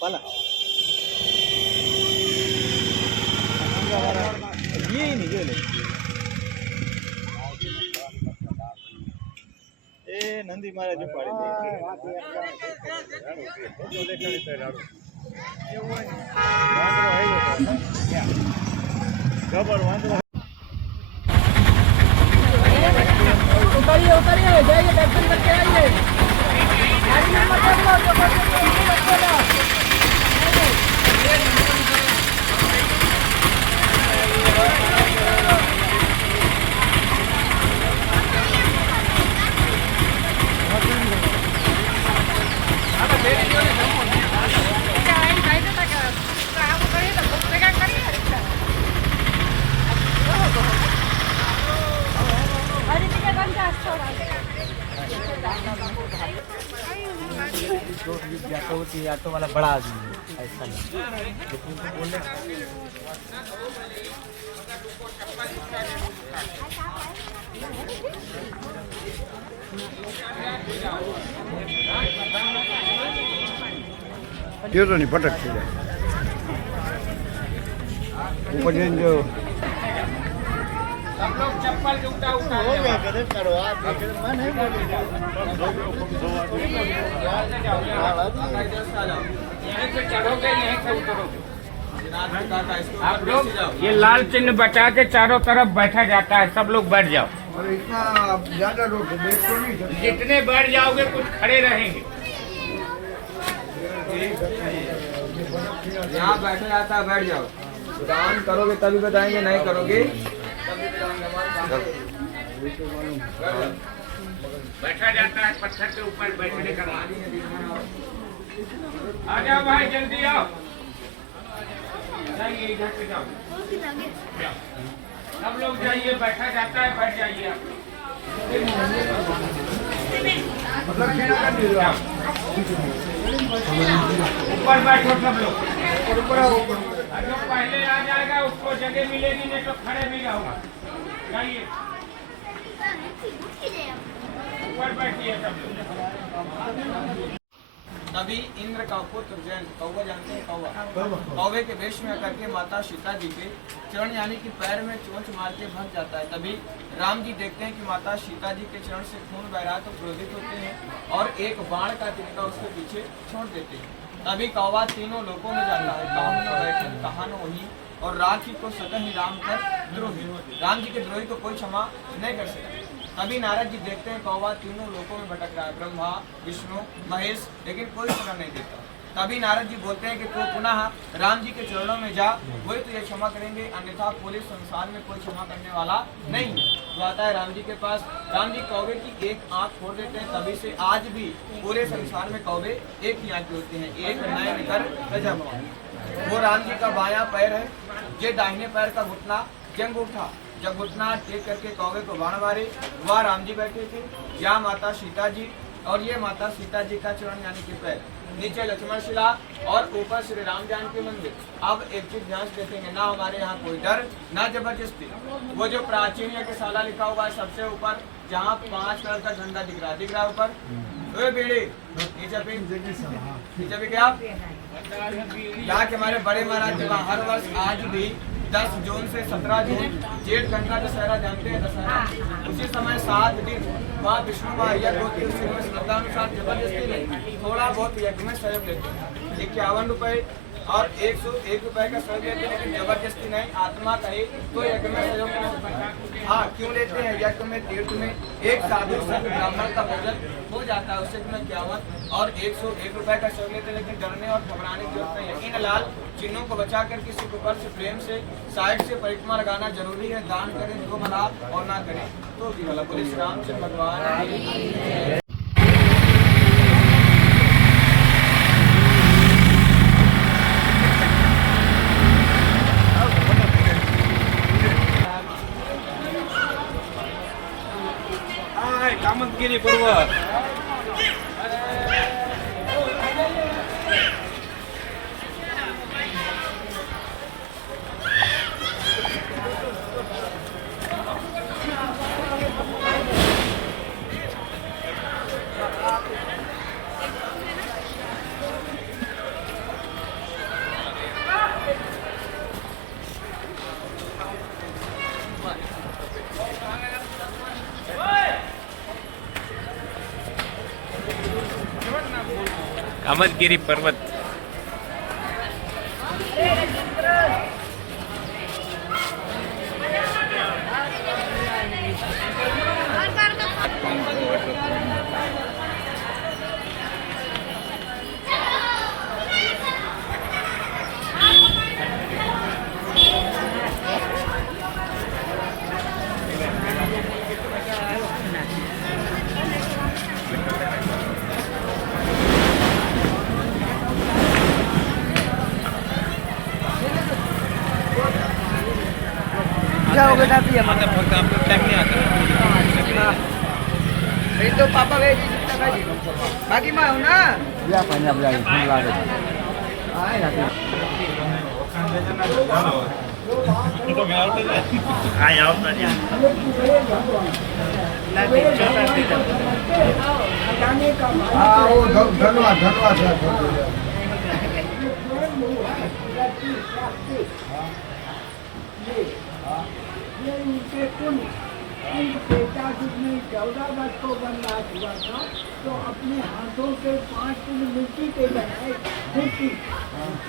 पाला ये नहीं जो ले ए नंदी महाराज पाड़ी उतरिए उतरिए जाइए दर्शन करके आइए गाड़ी नंबर देख लो जो ऑटो वाला बड़ा आदमी है ऐसा नहीं लेकिन तो बोले ये तो नहीं पटक ऊपर जो सब लोग चप्पल जूता उतार हो गया करे करवा मन है यहीं से चढ़ोगे यहीं से उतरोगे आप लोग ये लाल चिन्ह बचा के चारों तरफ बैठा जाता है सब लोग बैठ जाओ इतना ज्यादा लोग देख तो नहीं सकते जितने बैठ जाओगे कुछ खड़े रहेंगे यहाँ बैठा जाता है बैठ जाओ दान करोगे तभी बताएंगे नहीं करोगे बैठा जाता है पत्थर के ऊपर बैठने का आ जाओ भाई जल्दी आओ जाइए इधर से जाओ सब लोग जाइए बैठा जाता है बैठ जाइए आप ऊपर बैठो सब लोग जो पहले आ जाएगा उसको जगह मिलेगी नहीं तो खड़े भी रहोगा जाइए ऊपर बैठिए सब लोग तभी इंद्र का पुत्र जैन कौवा जानते हैं कौवे के वेश में करके माता सीता जी के चरण यानी कि पैर में चोंच मार के भग जाता है। तभी राम जी देखते हैं कि माता सीता जी के चरण से खून बह रहा तो क्रोधित होते हैं और एक बाण का तिनका उसके पीछे छोड़ देते हैं। तभी कौवा तीनों लोगों में जाता है कहा न वही और राखी को सतह ही राम कर द्रोही राम जी के द्रोही को कोई क्षमा नहीं कर सकता। तभी नारद जी देखते हैं कौवा तीनों लोकों में भटक रहा है ब्रह्मा विष्णु महेश लेकिन कोई क्षमा नहीं देता। तभी नारद जी बोलते हैं कि तू पुनः राम जी के चरणों में जा वही तुझे क्षमा करेंगे अन्यथा पूरे संसार में कोई क्षमा करने वाला नहीं। तो आता है राम जी के पास राम जी कौवे की एक आंख फोड़ देते हैं। तभी से आज भी पूरे संसार में कौवे एक ही आंख होते हैं एक नयन कर गजब। वो राम जी का बायां पैर है ये दाहिने पैर का घुटना जंग उठा जब घुटना टेक करके कौवे को बाण मारे वह राम जी बैठे थे या माता सीता जी और ये माता सीता जी का चरण यानी कि पैर नीचे लक्ष्मण शिला और ऊपर श्री राम जानकी मंदिर। अब एक चीज ध्यान से देखेंगे ना हमारे यहाँ कोई डर ना जबरदस्ती। वो जो प्राचीन यज्ञशाला लिखा हुआ है सबसे ऊपर जहाँ 5 कलर का झंडा दिख रहा है ऊपर बेड़ी नीचे भी क्या यहाँ के हमारे बड़े महाराज हर वर्ष आज भी 10 जून से 17 जून जेठ गंगा दशहरा जानते हैं दशहरा उसी समय 7 दिन वहाँ विष्णु माँ यज्ञ होती है उसी में श्रद्धानुसार जबरदस्ती नहीं थोड़ा बहुत यज्ञ में सहयोग लेते हैं 51 रुपए और 101 रुपए का सहयोग लेते हैं लेकिन जबरदस्ती नहीं आत्मा कहे तो यज्ञ में सहयोग हाँ क्यों लेते हैं यज्ञ में तीर्थ में एक साधु संत ब्राह्मण का भोजन हो जाता है उससे में 51 और 101 रुपए का सहयोग लेते हैं लेकिन डरने और घबराने की जरूरत नहीं है। इन लाल चिन्हों को बचा कर किसी के ऊपर से प्रेम से साइड से परिक्रमा लगाना जरूरी है। दान करें जो भला और ना करें तो भी भला। बोले श्री रामचंद्र भगवान कामतगिरी पर्वत કામતગીરી પર્વત. જાઓ બેટા પીએ ફક્ત આપણે ટાઈમ નહીં आता એ તો પાપા ગઈ બાકી માં હું ના યા પંજાબ જાય ફૂલ લાગે આ યાર તો મેં આવતો જ આ આવતો જ હા ઓ ધન્યવાદ ધન્યવાદ ये उनके कुल पेटा जिसमें 14 वर्ष को वनवास हुआ था तो अपने हाथों से 5 किलो मिट्टी पे बनाए मिट्टी।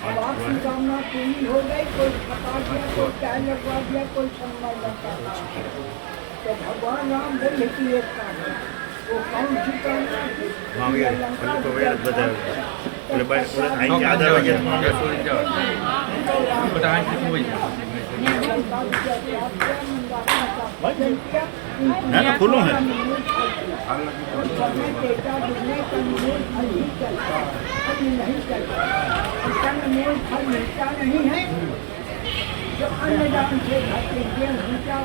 अब आपकी कामना पूरी हो गई, कोई खपा दिया, कोई टाइल लगवा दिया, कोई संगमर लगता था। तो भगवान राम बोले कि एक काम है, वो कौन सी कामना थी? ના ના ખુલ્લું હે नहीं है जो अन्नदान से घाटे ऊंचा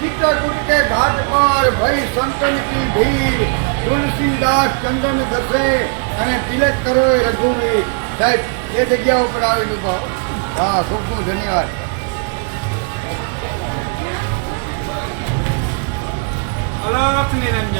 चित्रकूट के घाट पर भई संतन की भीड़ तुलसीदास चंदन दसे અને તિલક કરો એ રઘુવીર સાહેબ એ જગ્યા ઉપર આવેલું ભાવ હા ખૂબ ખૂબ ધન્યવાદ અલખ નિરંજન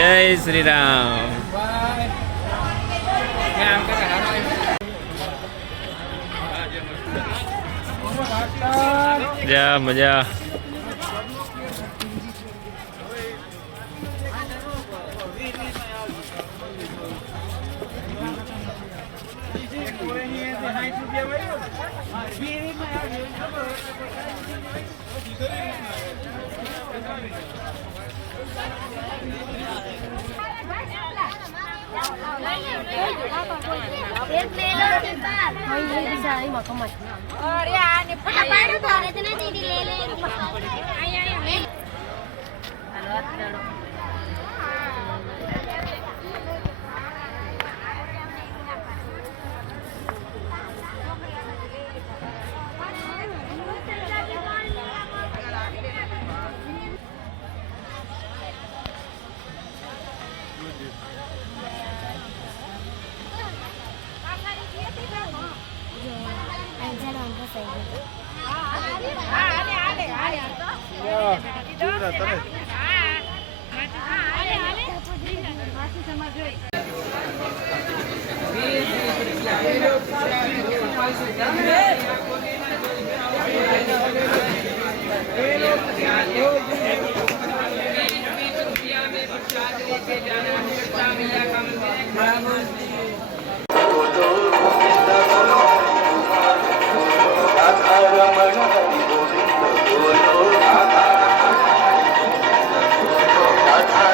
જય શ્રી રામ. જા મજા. अरे आने फटाफट बोले थे ना दीदी ले ले आई आई राधा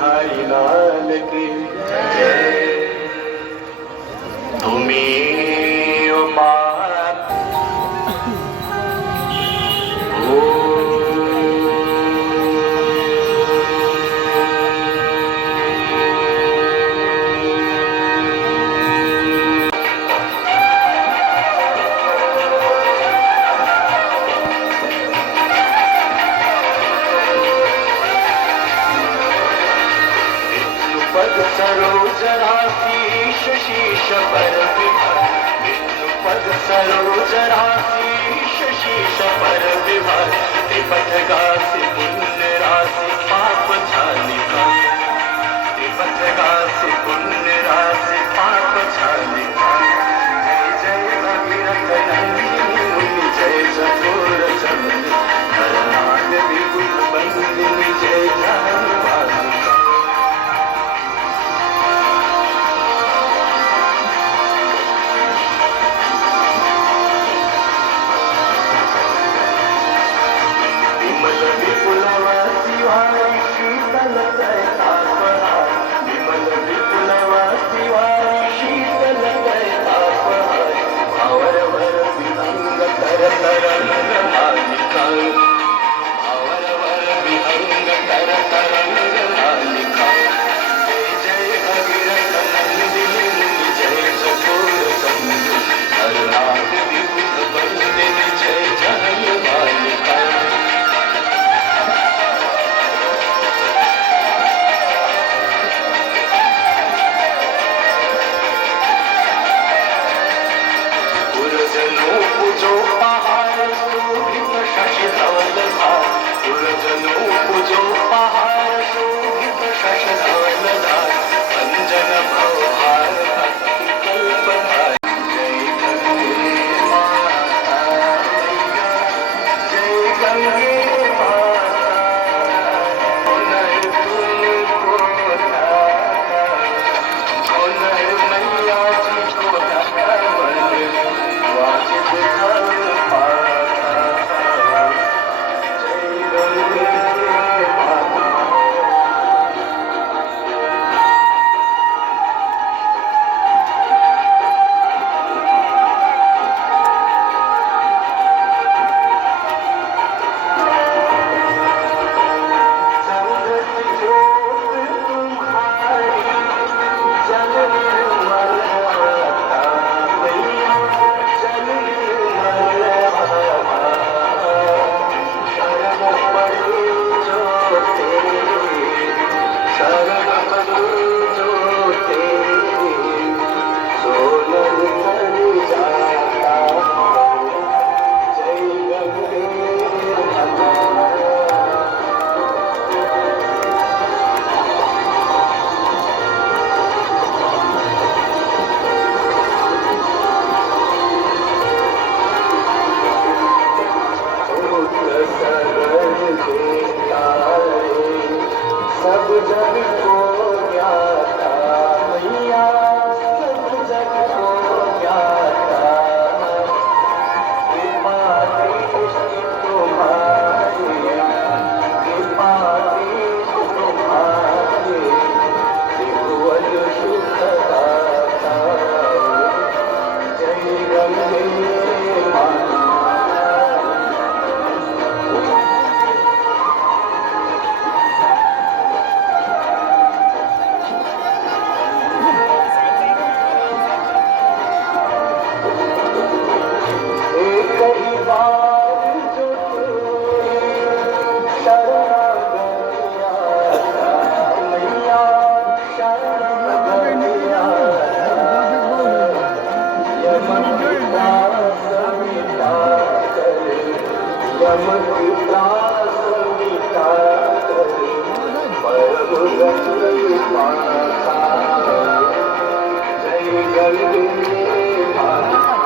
बिहारी लाल की जय। तुम्हें उपात पद सरोज राशीष शीश पर विभार। विष्णुपद सरोज राशीष शीश पर विभार। त्रिपथ गासी पुण्य राशि पाप छालिका। त्रिपथ गासी पुण्य राशि पाप छालिका। जय जय भगीरथ नंदिनी मुनि जय चकोर चंद्र। हरनाथ विपुल बंदिनी जय जानुवासिका। विमल विपुलवती वारी शीतल जयतापहार। विमल विपुलवती वारी शीतल जयतापहार। भावरवर विहंग कर तरंग मालिका। भावरवर विहंग कर तरंग मालिका। जय जय भगीरथ नंदिनी मुनि जय चकोर चंद्र। हरनाथ विपुल बंदिनी जय जानुवासिका। गुरुजनों पूजो पहाड़ शोभित शशि धवल धार। गुरुजनों पूजो पहाड़ शोभित शशि धवल धार। अंजन भवहार भक्ति कल्पधार। जय गंगे माता मैया। जय गंगे माता। पुनः तुमको दाता। पुनः मैया जी को दाता। वाजिब धर्म पाता। जय गंगे माता। संगत ज्योत तुम्हारी जल निर्मल माता मैया। जल निर्मल माता। शरण पड़े जो तेरे। शरण पड़े जो तेरे। सोनल कर जाता। जय गंगे माता। पुत्र सरल बेतारे। सब जग को ज्ञाता मैया। सब जग को ज्ञाता। कृपा दृष्टि तुम्हारी। कृपा दृष्टि तुम्हारी। त्रिभुवन सुख दाता। जय गंगे माता। एक ही बार जो तेरी शरणागत आता मैया। शरणागत आता। यमन की त्रास मिटा कर। यमन की त्रास मिटा कर। परम गति पाता। जय गंगे माता।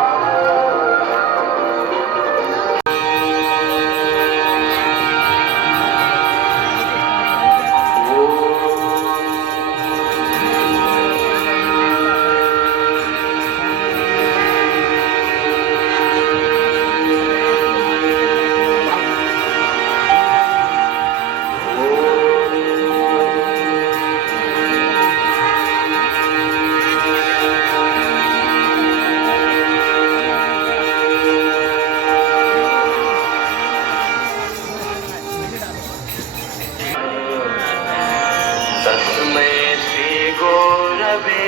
गुरोरवे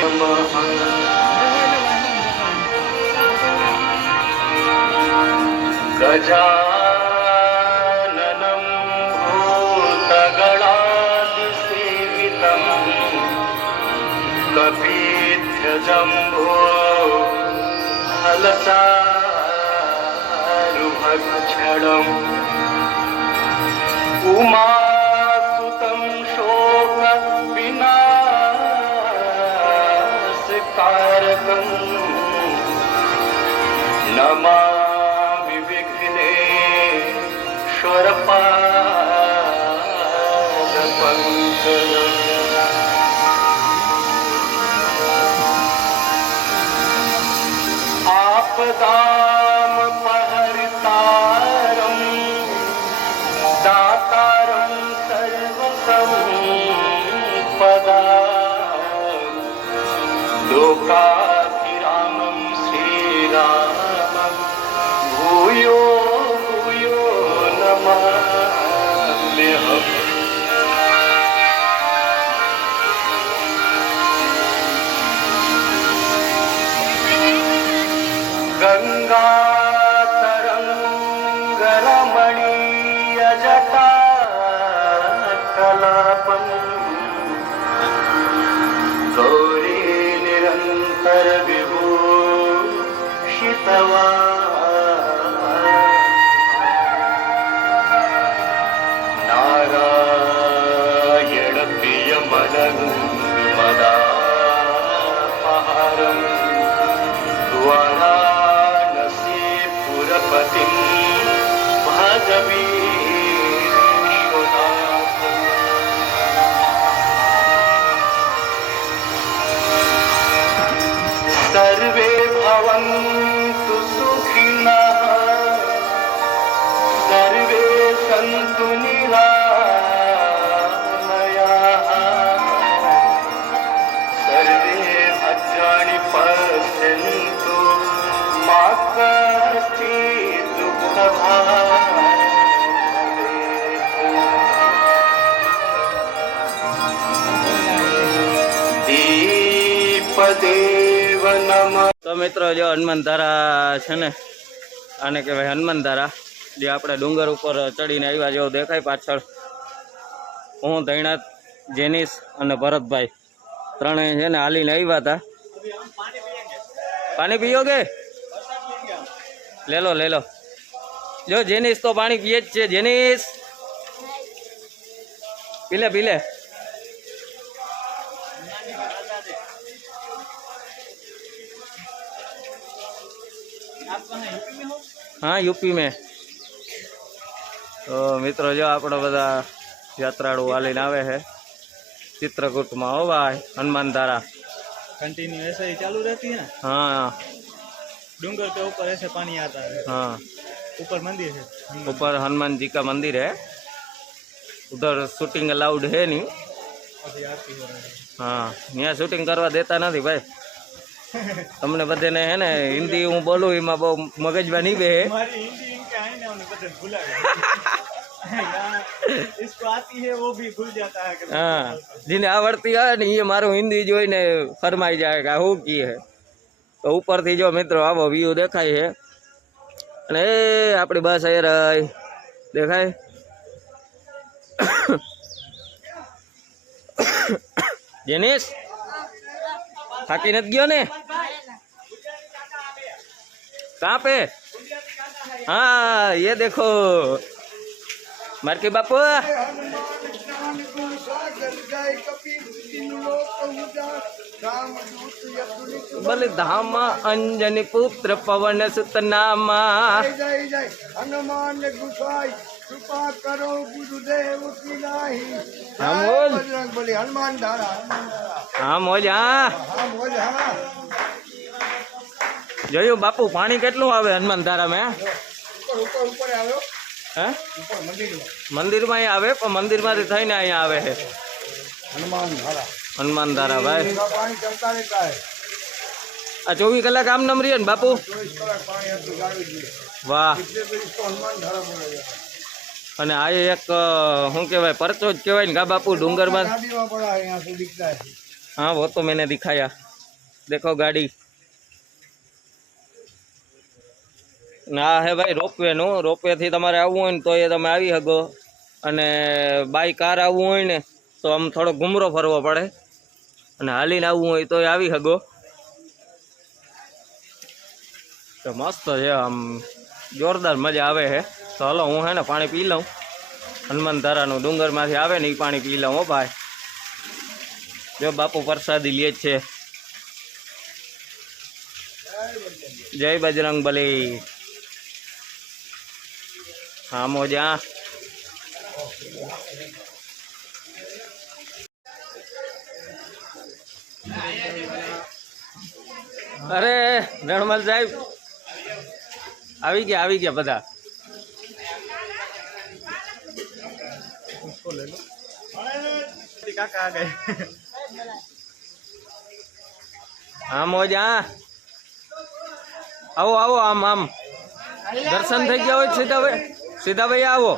नमः गजाननं भूतगणादिसेवितं कपीध्यजम्भो फलचारुभक्षणम् उमासुतं शोकविनाशकारकम् नमामि विघ्नेश्वरपादपङ्कजम् आपदामपहर्तारम् दातारं सर्वसम्पदा लोकाभिरामं श्रीरामं भूयो भूयो नमाम्यहम् गङ्गातरङ्गरमणीयजटा कलापम् गौरी निरन्तर विभूषितवा नारायण प्रियमनङ्गमदापहारम् वाराणसीपुरपतिं भजवीश्वनाथम् सर्वे भवन्तु सुखिनः सर्वे सन्तु निरामयाः सर्वे भद्राणि पश्यन्तु मा कश्चित् दुःखभाग् दीपदेव नमः। तो मित्रों जो हनुमान धारा है ने आने कहवाय हनुमान धारा जे आपणे डूंगर पर चढ़ीने आव्या जेवुं देखाय पाछळ हूँ धैणाथ जेनिस अने भरतभाई त्रणेय छे ने हालीने आव्या हता। पानी पियोगे? ले लो जो जेनिस तो पानी पिए ज छे। जेनिस पीले पीले। हाँ यूपी में। तो मित्रों जो आप बदा यात्राड़ू हालीने आवे है चित्रकूट में। हो भाई हनुमान धारा कंटिन्यू ऐसे ही चालू रहती है। हाँ डूंगर के ऊपर ऐसे पानी आता है। हाँ ऊपर मंदिर है। ऊपर हनुमान जी का मंदिर है। उधर शूटिंग अलाउड है नहीं। अभी आरती हो रही है। हाँ यहाँ शूटिंग करवा देता नहीं भाई। તમને બધાને હે ને હિન્દી હું બોલું એમાં બહુ મગજમાં નહીં બે हमारी हिंदी इनके आए ना उन्हें बदल भुला गए। यहाँ इसको आती है वो भी भूल जाता है कभी। हाँ જેને આવડતી હોય ને એ મારું હિન્દી જોઈને ફરમાઈ જાય કે શું કી હે। તો ઉપરથી જો મિત્રો આવો વ્યૂ દેખાય છે અને એ આપણી બસ એ રહી દેખાય। જેનિસ થાકી નથી ગયો ને? कहाँ पे? हाँ ये देखो मार्के बापू। बोले धाम अंजनी पुत्र पवन सुत नामा। जय जय हनुमान गुसाई कृपा करो गुरुदेव की नाही। हाँ बोल। बजरंग बली हनुमान धारा हाँ मोजा। हाँ बोल हाँ જોયું બાપુ પાણી કેટલું આવે હનુમાન ધારા में? ऊपर ऊपर ऊपर આવ્યો હે ऊपर मंदिर में મંદિરમાં ही આવે પણ મંદિરમાંથી થઈને અહીંયા આવે છે हनुमान धारा। હનુમાન ધારા ભાઈ। पानी चलता रहता है। આ 24 કલાક આમ નમ રહીએ ને બાપુ? 24 कलाक पानी हर गाड़ी दिए વાહ इसलिए तो इसको हनुमान धारा बोला जाता है। અને આ એક શું કહેવાય પરચો જ કહેવાય ને કા બાપુ डूंगर गाड़ी में पड़ा है, यहाँ से दिखता है। हाँ वो तो मैंने दिखाया देखो गाड़ी ના હે ભાઈ રોપવે નું રોપવે થી તમારે આવવું હોય ને તો એ તમે આવી શકો અને બાય કાર આવવું હોય ને તો આમ થોડો ઘુમરો ફરવો પડે અને હાલીને આવવું હોય તો એ આવી શકો તો મસ્ત છે આમ જોરદાર મજા આવે છે તો હાલો હું હે ને પાણી પી લઉં હનુમાન ધારાનું ડુંગરમાંથી આવે ને એ પાણી પી લઉં હો ભાઈ જો બાપુ પ્રસાદી લે છે જય બજરંગ બલી हाँ मोजा अरे रणमल साहब આવી ગયા બધા उसको ले लो काका आ गए हाँ मोजा आओ आओ आम आम दर्शन થઈ ગયા હોય सीधा भैया आओ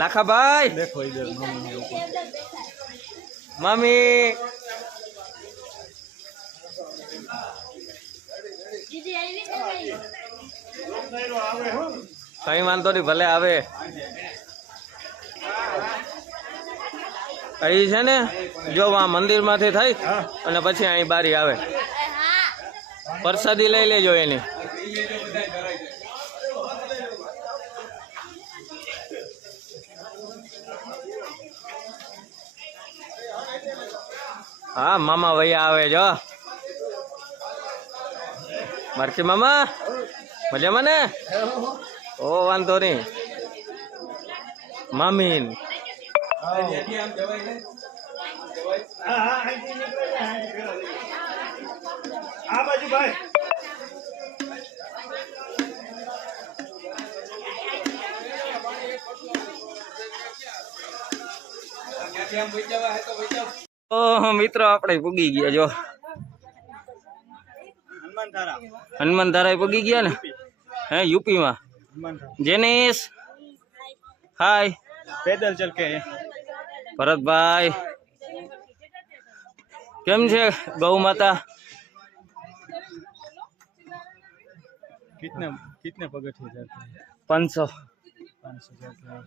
लाखा भाई देखो इधर मम्मी है ऊपर मम्मी कई वांधो नहीं भले आवे અહીં છે ને જો આ મંદિર માંથી થઈ અને પછી અહીં બારી આવે પ્રસાદી લઈ લેજો એની हाँ मामा भैया आवे जो मार्की मामा मजा मने ओ वांधो नहीं मामीन आ बाजू भाई મિત્રો આપણે પૂગી ગયા જો હનુમાન ધારા પૂગી ગયા ને હે यूपी માં જેનિસ હાય पैदल चल के ભરતભાઈ કેમ છે ગૌ માતા कितने कितने पगथिया जाते हैं 500 500 जाते हैं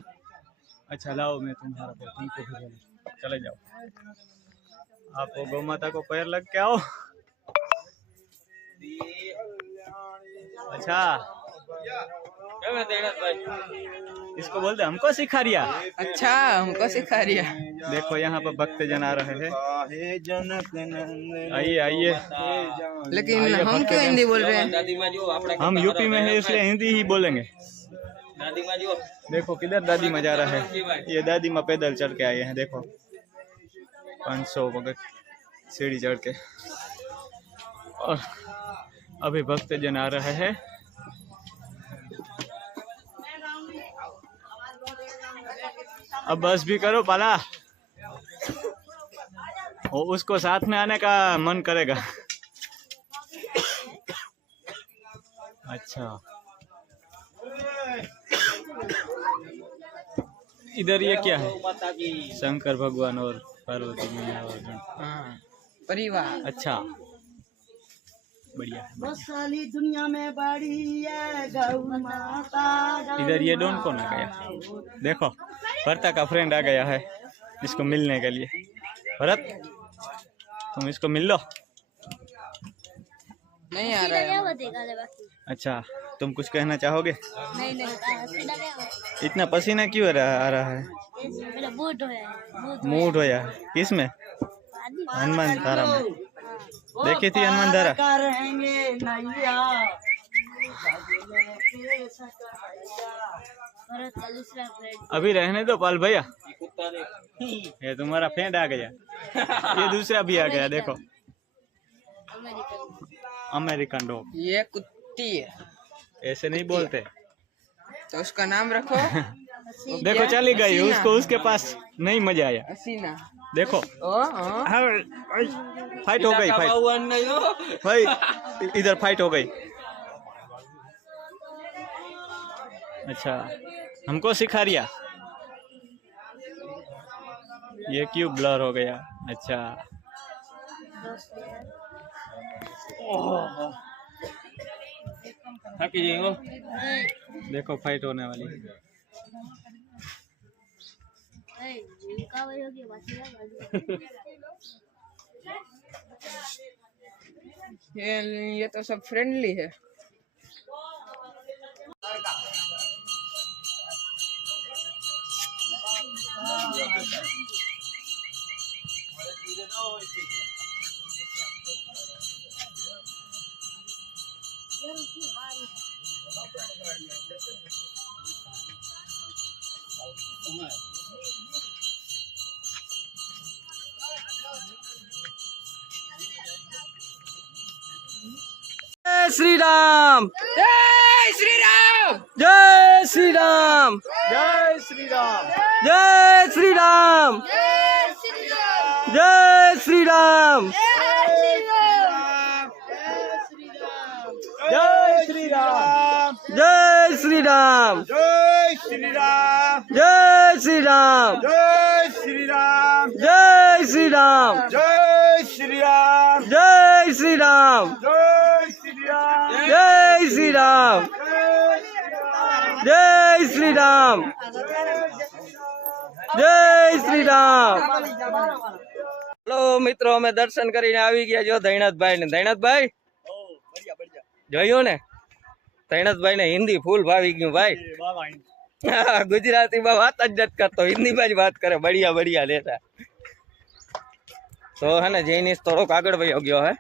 अच्छा लाओ मैं तुम्हारा पैर तुमको भी चले जाओ आप गौ माता को पैर लग के आओ अच्छा इसको बोलते हमको सिखा रिया अच्छा हमको सिखा रिया देखो यहाँ पर भक्त जन आ रहे हैं आइए आइए लेकिन हम क्यों हिंदी बोल रहे हैं हम यूपी में है इसलिए हिंदी ही बोलेंगे देखो किधर दादी माँ जा रहा है ये दादी माँ पैदल चढ़ के आए हैं देखो 500 भगत सीढ़ी चढ़ के और अभी भक्त जन आ रहे हैं अब बस भी करो पाला वो उसको साथ में आने का मन करेगा अच्छा इधर ये क्या है शंकर भगवान और पार्वती मैया और परिवार अच्छा बढ़िया बस साली दुनिया में बड़ी है गौ माता इधर ये डॉन कौन आ गया देखो भरता का फ्रेंड आ गया है इसको मिलने के लिए भरत तुम इसको मिल लो नहीं आ रहा है अच्छा तुम कुछ कहना चाहोगे नहीं इतना पसीना क्यों आ रहा है मेरा बूट मूड होया है किस में हनुमान धारा में देखी थी हनुमान धारा रहेंगे नैया दूसरा फ्रेंड अभी रहने दो पाल भैया ये तुम्हारा फ्रेंड आ गया ये दूसरा भी आ गया देखो अमेरिकन डॉग ये कुत्ती है ऐसे नहीं बोलते तो उसका नाम रखो देखो चली गई उसको उसके पास नहीं मजा आया हसीना देखो ओ फाइट हो गई फाइट भाई इधर फाइट हो गई अच्छा, हमको सिखा रिया। ये क्यों ब्लर हो गया? अच्छा, થાકી જઈ देखो फाइट होने वाली है। ये तो सब फ्रेंडली है। जय श्री राम, जय श्री राम। जय श्री राम, जय श्री राम, जय श्री राम, जय श्री राम, जय श्री राम, जय श्री राम, जय श्री राम, जय श्री राम, जय श्री राम, जय श्री राम, जय श्री राम, जय श्री राम, जय श्री राम, जय श्री राम, जय श्री राम, जय श्री राम। हेलो મિત્રો, અમે દર્શન કરીને આવી ગયા જો ધૈણતભાઈ ને। ધૈણતભાઈ જોયું ને, ધૈણતભાઈ ને હિન્દી ફૂલ ભાવી ગયું ભાઈ। ગુજરાતી માં વાત જ નથી કરતો, હિન્દી માં જ વાત કરે, બઢિયા બઢિયા લેતા। तो है ना जैनिस थोड़ोक आगड़ वही गयो है,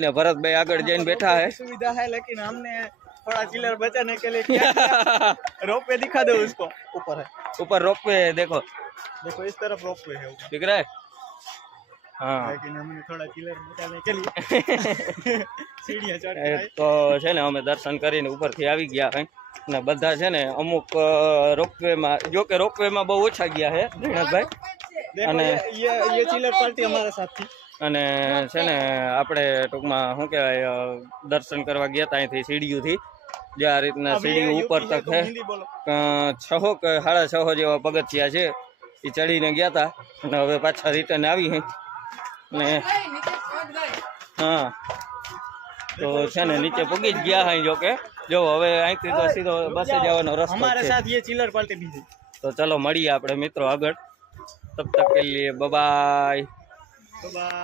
ने भरत भाई आगड़ जैन बैठा है। सुविधा है, लेकिन हमने थोड़ा चिल्लर बचाने के लिए क्या किया? रोपवे दिखा दो उसको, ऊपर है, ऊपर रोपवे देखो, देखो इस तरफ रोपवे है ऊपर, दिख रहा है? हाँ, लेकिन हमने थोड़ा चिल्लर बचाने के लिए सीढ़ियां चढ़ के आए। तो છે ને અમે દર્શન કરીને ઉપરથી આવી ગયા હે ને બધા છે ને અમુક રોપવે માં, જો કે રોપવે માં બહુ ઓછા ગયા હે ધૈણતભાઈ। देखो અને ये चिल्लर पार्टी हमारे साथ थी। અને છે ને આપણે ટૂંકમાં શું કહેવાય દર્શન કરવા ગયા હતા અહીંથી સીડીયુંથી, જે આ રીતના સીડીયું ઉપર તક હે, 6 કે 6.5 જેવા પગથિયા છે, એ ચડીને ગયા હતા અને હવે પાછા રિટર્ન આવી હે ને। હા, તો છે ને નીચે પગી જ ગયા હે, જો કે જો હવે અહીંથી તો સીધો બસે જવાનો રસ્તો हमारे છે। साथ ये चिल्लर पार्टी भी थी। તો ચલો મળીએ આપણે મિત્રો આગળ, તબ તક કે લીએ બાય બાય। बाय।